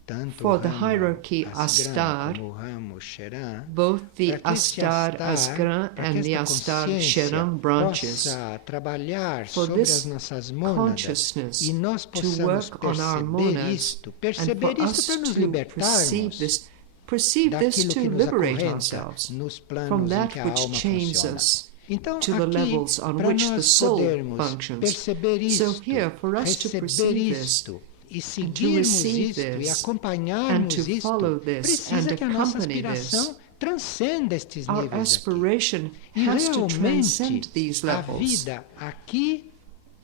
tanto for o the ramo hierarchy Asgram Astar, como o ramo Sheran, both the para que este Astar astar, Asgram para que and the esta Astar consciência Sheram branches, possa trabalhar for sobre this as nossas mônadas consciousness e nós to possamos work on our perceber monads, isto, and perceber for isto us para nos to libertarmos perceive this daquilo to que nos liberate acorrenta ourselves nos from planos em that que a which alma chains funciona. us Então, to the aqui, levels on para which the nós soul podermos functions. perceber So isto, here, for us to receber perceive this, isto e and to seguirmos receive isto e this, and acompanharmos to follow isto, this, precisa and que a nossa accompany aspiração this, transcenda estes our níveis aqui. aspiration E has to transcend realmente these a levels, vida aqui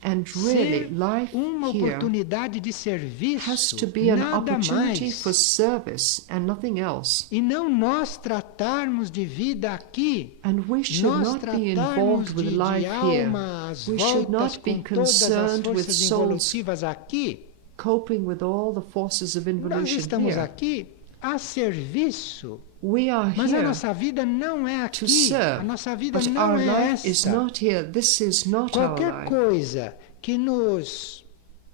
and really ser life uma here oportunidade de has serviço, to be an nada opportunity for mais. service and nothing else. E não nós tratarmos de vida aqui, And we should nós not be tratarmos involved with de life here. alma às We should voltas not be com todas as concerned with forças souls involutivas aqui. coping with all the forces of Nós involution estamos here. aqui a serviço. We are Mas a here nossa vida não é to aqui. serve, A nossa vida but não our é life is esta. not here. This is not our Qualquer life. coisa que nos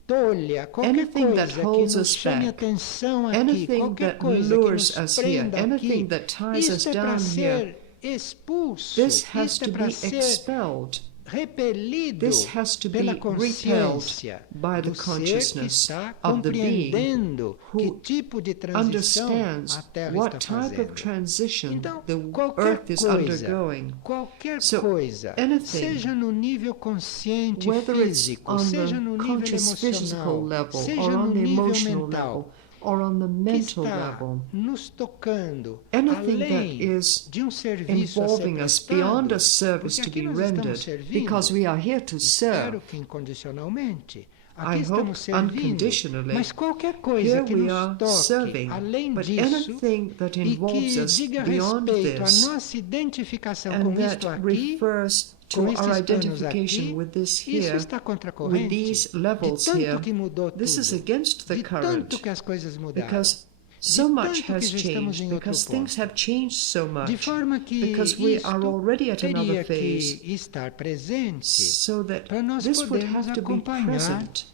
tolha, qualquer Anything that coisa que holds nos us chame back, atenção aqui, anything qualquer that coisa que lures nos us here, prenda anything aqui, that ties us isto é para down ser here, expulso, this has isto é to para be ser expelled. repelido This has to pela be consciência repelled by the do ser que consciousness está of the being compreendendo que who tipo de transição understands a Terra what está type of fazendo. transition Então, the qualquer earth is coisa, undergoing. qualquer So, coisa, anything, seja no nível consciente whether it's físico, on seja the no nível conscious physical emocional, level, seja or no on the nível emotional mental, level, or on the que mental está level, nos tocando anything that além is de serviço a ser involving us prestado, beyond a service porque to aqui be nós estamos rendered, servindo, because we are here to serve. espero que incondicionalmente, aqui I hope estamos servindo, unconditionally. mas qualquer coisa Here que we nos are toque serving, além but disso anything that e involves que us diga beyond respeito à this, nossa identificação and com that isto aqui, refers to com our estes planos identification aqui, with this isso here, está contra a with corrente. these De levels tanto here, que mudou this is tudo, against the de tanto current, que as coisas mudaram, because so much tanto has que já estamos changed, em outro because things ponto. have changed so De much, forma que because we isto are already at another teria que phase, estar presente so that para nós this would podermos have to be acompanhar present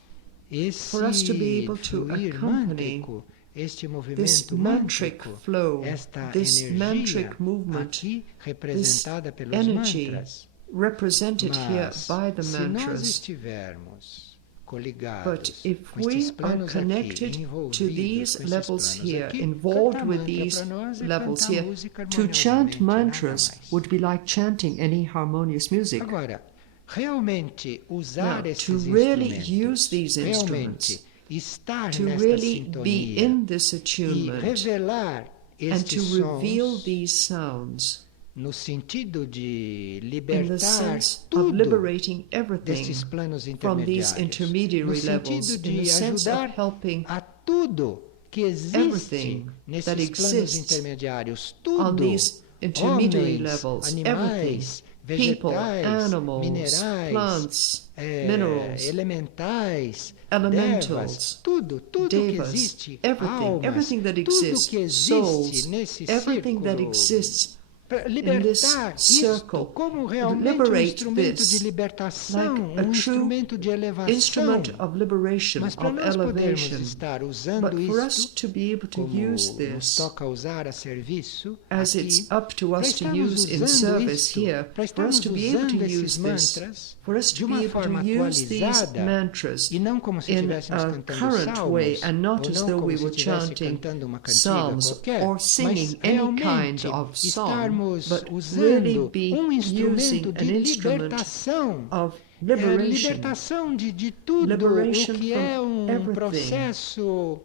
esse for us to be able to fluir accompany mântrico, este this movimento mantric mântrico, flow, esta this energia mantric movement, aqui this representada pelos energy mantras. represented here Mas, by the se nós mantras. estivermos But coligados if com estes we are planos aqui, connected to envolvidos these com esses levels planos here, aqui, involved cantar with mantra these para nós é levels cantar here, música to chant harmoniosamente, nada mantras mais. would be like chanting any harmonious music. Agora, realmente usar Now, esses to really instrumentos, use these realmente instruments, estar to nesta really be sintonia in this e attunement, revelar and to estes reveal sons these sounds no sentido de in the libertar sense of tudo liberating everything destes planos from these intermediários, no intermediary levels, sentido in the de sense of ajudar helping a tudo que existe everything that nesses planos exists intermediários, on tudo, these intermediary homens, levels, everything, animais, people, vegetais, animals, minerais, plants, minerals, elementais, elementals, devas, tudo que devas, existe, everything, almas, everything that tudo exists, que existe souls, nesse everything that círculo, exists para in this libertar isto circle, como realmente liberate instrumento de this libertação, like a true instrumento de elevação. instrument of liberation, Mas para of nós podermos elevation. estar usando But for us isto, to be able to como use nos this, toca usar a serviço as aqui, it's up to para us to estarmos use in usando service isto, here, para for us estarmos to be able to usando esses use this, mantras for us de to be uma able to forma use these atualizada mantras e não como se in estivéssemos a cantando current way salmos, and not ou as não though como we se were estivesse chanting cantando uma cantiga psalms qualquer, or mas singing any kind realmente of song, estarmos but really usando be instrumento using de an instrument libertação, of liberation, libertação de tudo liberation o que from é everything processo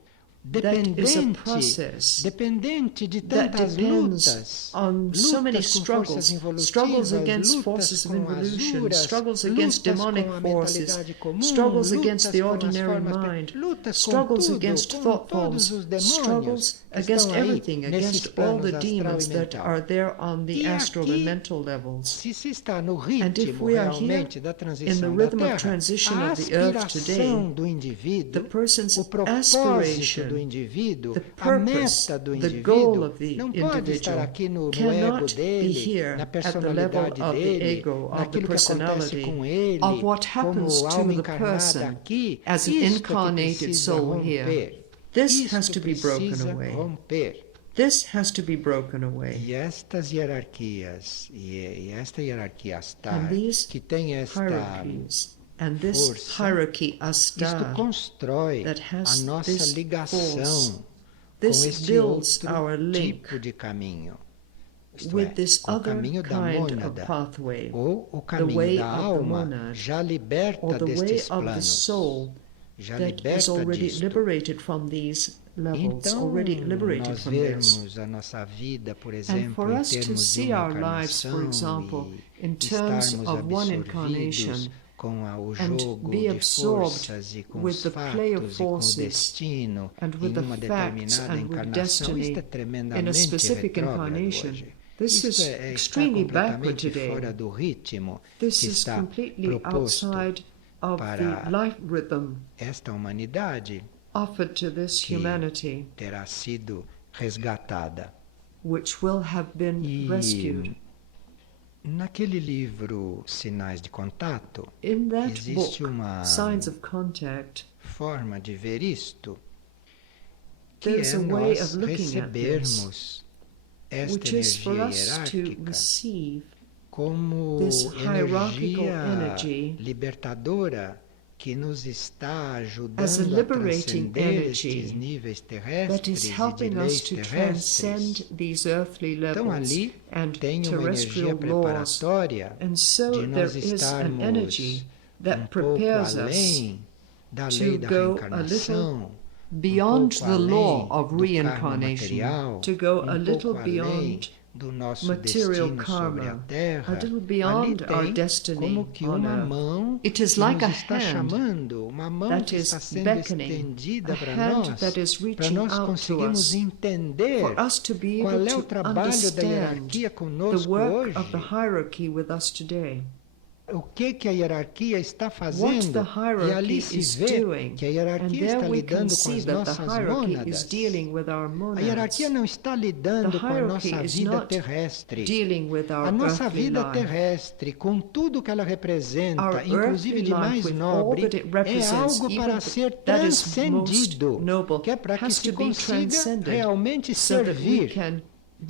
that is a dependente, process dependente de that tantas depends lutas, on so many lutas com forças struggles, struggles involutivas, against lutas forces of com involution, azuras, struggles against lutas demonic com a forces, mentalidade comum, struggles lutas against the com as ordinary formas, mind, lutas com struggles tudo, against com thought todos forms, os demônios struggles que against estão aí everything, nesses against all planos the astral e demons that mental. are there on the E astral and aqui, mental levels. se está no And if ritmo we are here realmente da in the transição da rhythm of Terra, transition a of the earth today, aspiração do the indivíduo, person's o propósito do aspiration, indivíduo, the a purpose, meta do the goal indivíduo, of the não pode estar individual aqui no ego cannot be dele, here na at the level personalidade of the dele, ego, of the naquilo que acontece personality, com ele, of what happens como to alma the encarnada person aqui. as an Isto é que incarnated precisa soul here. romper. This has Isto to be broken precisa away. romper. This has to be broken away. E estas hierarquias, e esta hierarquia And astar, these que tem esta hierarchies and this força, hierarchy isto astar constrói that a has nossa this ligação force, com this este builds outro our link tipo de caminho. Isto with é, this com o other caminho da kind of mônada, pathway, ou o the caminho way da of the alma, monad, já or liberta the way destes of the planos, soul já that is liberta already disto. liberated from these levels, Então, already liberated nós from this. vermos a nossa vida, por And exemplo, for em us to termos de see uma our lives, for encarnação example, e in terms estarmos of one absorvidos incarnation, com o and jogo be de absorbed forças e com with os the play of fatos e com o forces destino and with em the uma facts determinada and with encarnação, isto destiny é in a tremendamente specific retrógrado incarnation. hoje. This Isto is está extremely backward completamente today. fora do ritmo This que is está completely proposto outside of the para life rhythm esta humanidade offered to this que humanity, terá sido resgatada. which will have been rescued. E naquele livro Sinais de Contato, In that existe book, uma Signs of Contact, forma de ver isto, que there's é a way nós of looking at this, recebermos esta which is for energia us to hierárquica receive como this hierarchical energia energy libertadora que nos está as a ajudando a liberating transcender estes energy níveis that terrestres is e de helping us leis to terrestres. transcend these earthly Então levels ali and tem uma energia terrestrial laws. preparatória And so de there nós is an estarmos energy that pouco prepares us além da lei to da go a reencarnação, beyond pouco the law além of do karma reincarnation, material, to go a little pouco além beyond do nosso material destino sobre a karma, Terra. a little Ali beyond our tem destiny como que on uma earth. mão It is que like nos a está hand chamando, uma mão that que is está sendo beckoning, estendida a para hand nós, that is para reaching nós out to conseguirmos us, entender for us to be qual able é o to trabalho da understand hierarquia the conosco work hoje. of the hierarchy with us today. O que a hierarquia está What fazendo, the e hierarchy ali se is vê doing, que a and hierarquia there está we can lidando com see as that the nossas hierarchy is mônadas. dealing with our A monads. hierarquia não está lidando The com a hierarchy nossa is vida not terrestre. dealing with our A nossa earthly vida life. terrestre, com tudo que ela representa, Our inclusive earthly de life, mais with all nobre, that it é represents, algo even para ser that is most transcendido, noble, que é para que has se to be consiga transcended realmente so that we servir, can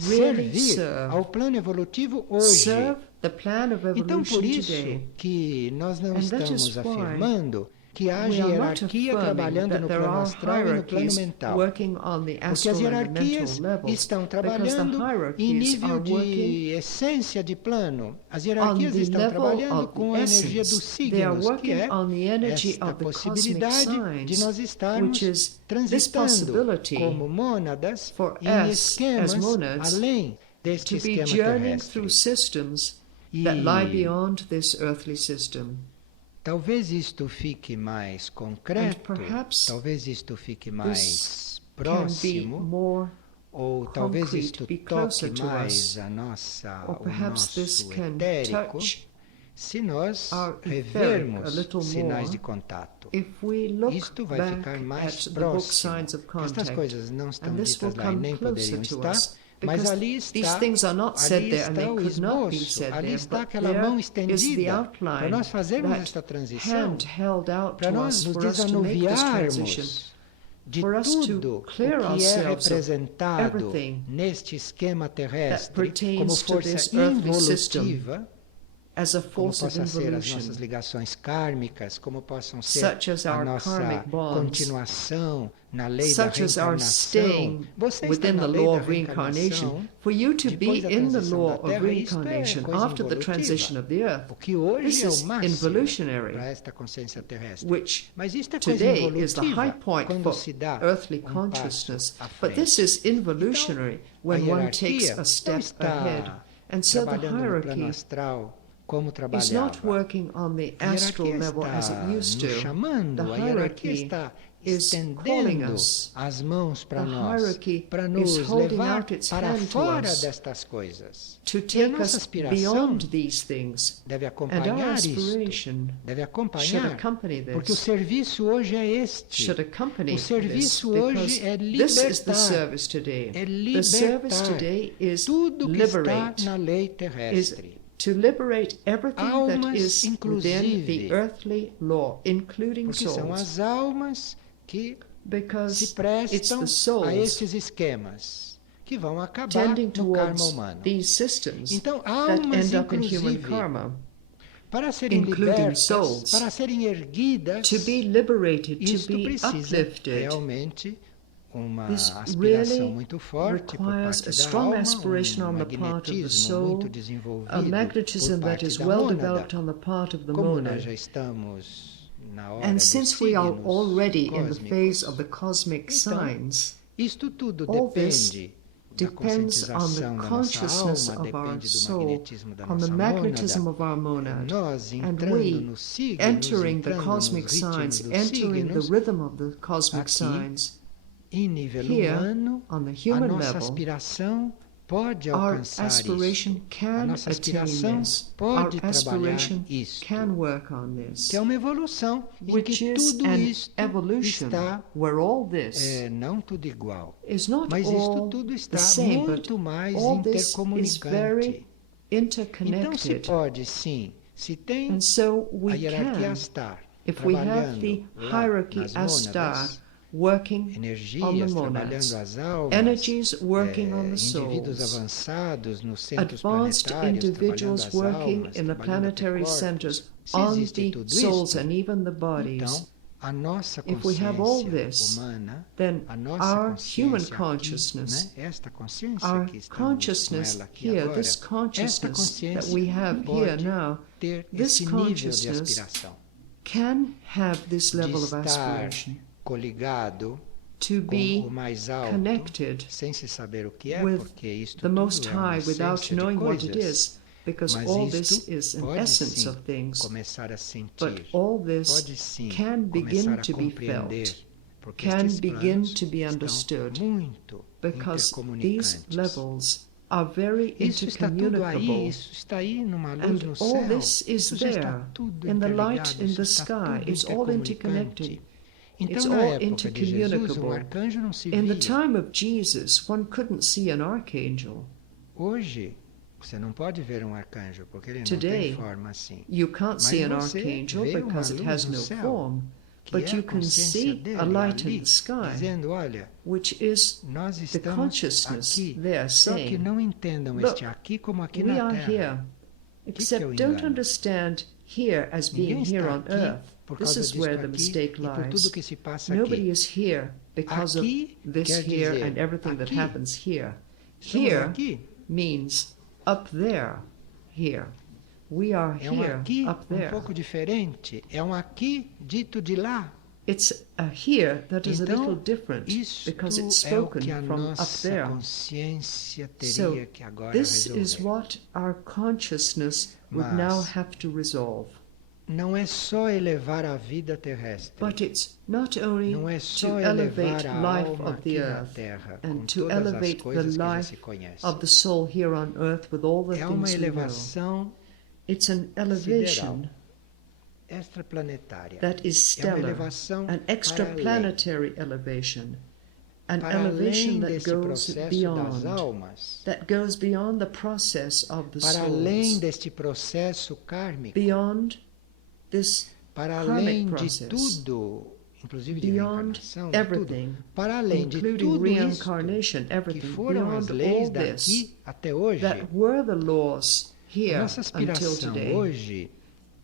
really servir ao serve, plano evolutivo hoje. serve the plan of Então, evolution por isso today. que nós não And that is estamos why afirmando que haja we are not hierarquia affirming trabalhando that no there plano are astral e no plano hierarchies mental. working on the Porque as astral and the hierarquias mental levels, estão because the trabalhando em hierarchies are nível working de essência de plano. As on hierarquias the estão level trabalhando of com the a energia dos essence. They are signos, que working é on the energy esta of the cosmic possibilidade de nós signs, estarmos which is this transitando possibility como mônadas for em us as esquemas monads além deste to be esquema journeying terrestre. through systems that lie E beyond this earthly system. talvez isto fique mais concreto, perhaps talvez isto fique This mais can be próximo, more ou talvez concrete, isto be toque closer to mais us, o perhaps this nosso can etérico, touch se nós our etheric a revermos little sinais de more contato. if we look Isto vai back ficar mais at the book próximo. signs of Estas contact, coisas não estão and this will ditas lá e come nem closer poderiam to estar, us, mas because ali these está, things are not said ali there and está they o could not be esboço, said ali there, está but aquela mão there is the estendida para outline, nós fazermos that esta transição, hand held out para to nós us nos for us to make this transition, desanuviarmos de for us to tudo o clear que é ourselves of representado everything neste esquema that terrestre pertains como to força this earthly system involutiva, as a como force of possam ser as involution, nossas ligações kármicas, como possam ser such as a our nossa karmic bonds, continuação na lei da such as our reencarnação. staying Você está within na the lei law da of reincarnation. reencarnação For you to depois be da in the transição law da of Terra, isto é reincarnation coisa after the transition involutiva. of the earth, O que hoje this é o is máximo involutionary, para esta consciência terrestre. which Mas isto é coisa today is the high involutiva point quando for se dá earthly passo consciousness, à but this frente. is involutionary when A one takes hierarquia a não step ahead. está And so the trabalhando no plano hierarchy astral como is not trabalhava. working on the A astral hierarquia level as it está used nos to. chamando, The a hierarquia hierarchy está is calling estendendo us. as mãos para The nós, hierarchy para is nos holding levar out its para hand to fora us, destas coisas. to E a take nossa us aspiração beyond these things. deve And our acompanhar isto, aspiration deve should acompanhar, accompany porque o this, serviço hoje é este. should accompany O this, serviço because hoje é this is the libertar, service today. é The service libertar today is tudo que está liberate, na lei is terrestre. to liberate everything that Almas, is within inclusive, the earthly law, including porque são souls, as almas que se because it's prestam the a souls estes esquemas que vão acabar tending no karma towards humano. these systems Então, that almas, end up in human inclusive, karma, para serem including libertas, souls, para serem erguidas, to be liberated, to isto be precisa uplifted. realmente uma This aspiração really muito forte por requires parte a da strong alma, aspiration on the part of the magnetismo muito soul, desenvolvido a magnetism por that parte is da well mônada. developed on the part of the Como nós já monad. estamos na hora And dos since we are signos already in the phase cósmicos, of the cosmic então, signs, isto tudo all this depende da depends on the conscientização da nossa consciousness alma, of our depende do soul, magnetismo da on the nossa magnetism mônada. of our monad, Nós and entrando we nos signos, entering the entrando nos cosmic ritmos signs, dos entering the signos, rhythm of the cosmic aqui, signs. em nível Here, humano, on the a human nossa level, aspiração pode our alcançar aspiration isto. A can nossa attain aspiração this. Our pode trabalhar aspiration isto, can work on this, que é uma evolução em which que is tudo an isto evolution está, where all this não tudo igual, is not mas isto all tudo the está same, but muito mais all this is intercomunicante. very Então se interconnected. pode, sim, se tem And so a we hierarquia can, Astar if we have the trabalhando lá hierarchy nas Astar mônadas, working on the energias monads, trabalhando as almas, energies working on the indivíduos souls, avançados nos centros advanced planetários individuals trabalhando as working almas, in the trabalhando até planetary corpos. centers Se on existe the tudo souls isto, and even the então bodies, a nossa if we have all consciência this, humana, then a nossa our human consciência consciousness, aqui, né? Esta consciência our que estamos com consciousness ela aqui here, agora, this esta consciousness that consciência we have here pode now, ter this esse nível de consciousness aspiração, can have this de level of estar aspiration, coligado to com be o mais alto, connected sem se saber o que é, with porque isto the tudo Most é uma High without essência de knowing what it coisas. is, because Mas all isto this is an pode essence sim of things, começar a sentir, but all this pode sim can begin começar a to be compreender, felt, porque can estes begin planos to be estão understood, muito because these intercomunicantes. levels are very Isso está tudo aí, intercommunicable. isso está aí numa luz And no all céu, this is isso já está there tudo in the light interligado, in isso the está sky. tudo It's all interconnected. intercomunicante. Então, It's na all época de Jesus, intercommunicable. arcanjo não se In the via. time of Jesus, one couldn't see an archangel. Hoje, você não pode ver arcanjo, porque ele não Today, tem forma assim. You can't see an Mas você archangel vê uma because it luz has no no céu, form, que but é you a can consciência see dele a light ali, in the sky, dizendo, olha, which is nós the estamos consciousness aqui, there só que saying, não entendam "Look, este aqui como aqui we na are Terra. here, que é except o don't engano? understand here as being Ninguém here está on aqui earth por This causa is disto where the aqui mistake e por tudo lies. que se passa Nobody aqui. is here because of Aqui this quer here dizer, and everything that aqui. happens here. Estamos Here aqui. means up there, here. We are É um here, aqui up um there. pouco diferente. É um aqui dito de lá. It's a here that is a little Então, different isto because it's é o spoken que a from up nossa there. consciência So teria que agora this is resolver. what our consciousness would now Mas have to resolve. não é só elevar a vida terrestre. But it's not only Não é to só elevate elevar a life alma of the aqui na earth Terra, com and to todas as elevate the coisas que já se life conhecem. of the soul here on earth with all the É uma things we know. elevação It's an elevation extraplanetária. that is É uma stellar, elevação an para além. extraplanetary elevation, an Para elevation além that deste goes processo das beyond, almas, that goes beyond the process of the para além souls, deste processo kármico, beyond this para karmic além de process, tudo, inclusive de beyond reencarnação, de tudo, everything, para além de including tudo isto reincarnation, que everything, foram as beyond leis all this, daqui até hoje, that were the laws a here nossa until aspiração today. hoje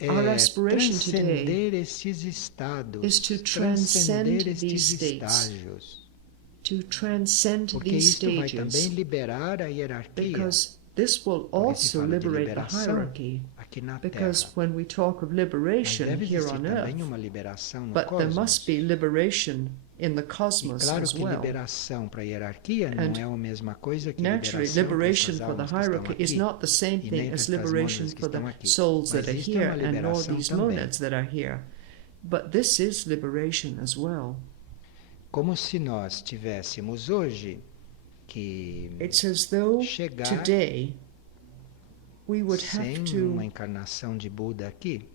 Our é aspiration transcender today esses estados, is to transcender transcend estes these states, estágios, to transcend porque these isto vai também stages, liberar a hierarquia, because this will porque se also fala de liberate the liberação hierarchy. aqui na Because Terra, when we talk of mas liberation deve here existir on também earth, uma liberação no but there cosmos. must be liberation in the E cosmos claro as que well. liberação para a hierarquia não And é a mesma coisa que naturally, liberação para liberation essas for the almas que estão hierarchy is aqui not the same e nem thing para as estas liberation monadas que for the estão aqui. souls Mas that are isto é uma here and nor liberação these também. monads that are here. But this is liberation as well. Como se nós tivéssemos hoje que It's as though chegar today we would sem have to uma encarnação de Buda aqui,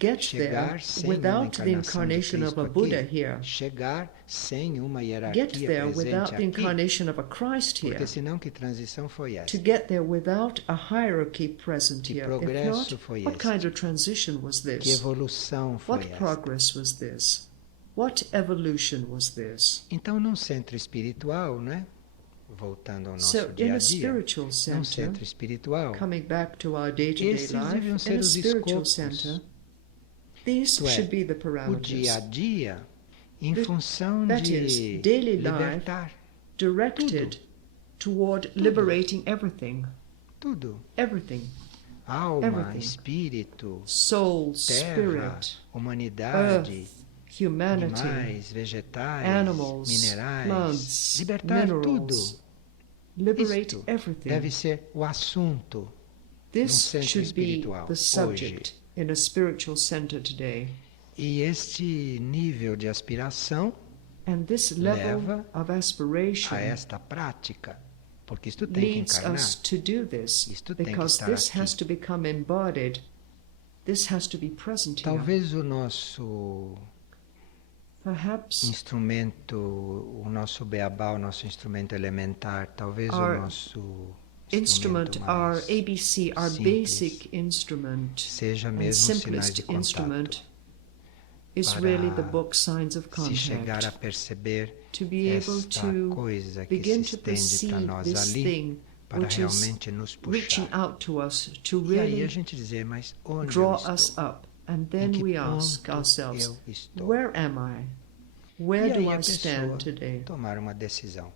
get there chegar sem uma without the encarnação de incarnation of Cristo a Buddha aqui, here. chegar sem uma Get hierarquia there without presente the aqui, incarnation of a Christ here. porque senão que transição foi essa? To get there without a hierarchy present Que here. If progresso not, foi what este? kind of transition was Que this? evolução foi What esta? progress was this? What evolution was this? Então, num centro espiritual, né? Voltando ao nosso So, in dia a a dia, spiritual num center, centro espiritual, coming back to our day-to-day esses life, deviam ser in a os spiritual escopos. center, these Isto é, should be the o dia a parameters dia, em The- função that de is, daily life libertar directed toward liberating everything. tudo. Everything. Alma, Everything. espírito, Soul, terra, spirit, humanidade, earth, humanity, animais, vegetais, animals, minerais. plants, Libertar tudo. minerals. Liberate Isto everything. deve ser o assunto This centro should be espiritual, the subject in a spiritual center today. E este nível de aspiração And this level leva of aspiration a esta prática, porque isto tem que leads encarnar. us to do this, Isto tem que because estar this aqui. has to become embodied. This has to be present here. Talvez o nosso Perhaps instrumento, o nosso beabá, o nosso instrumento elementar, talvez Our o nosso instrument, instrumento our mais ABC, our simples basic instrument seja and mesmo sinais simplest de contato. instrument is Para really the book Signs of Se chegar a Contact. perceber To be able esta to coisa que se begin to estende para perceive nós this ali, thing para which is realmente nos reaching puxar. out to us to E aí a really gente dizer, mas onde draw eu estou? us up. And Em then que we ask ponto ourselves, eu estou? where am I? Where E aí do a I pessoa stand today? tomar uma decisão.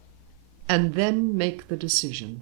And then make the decision.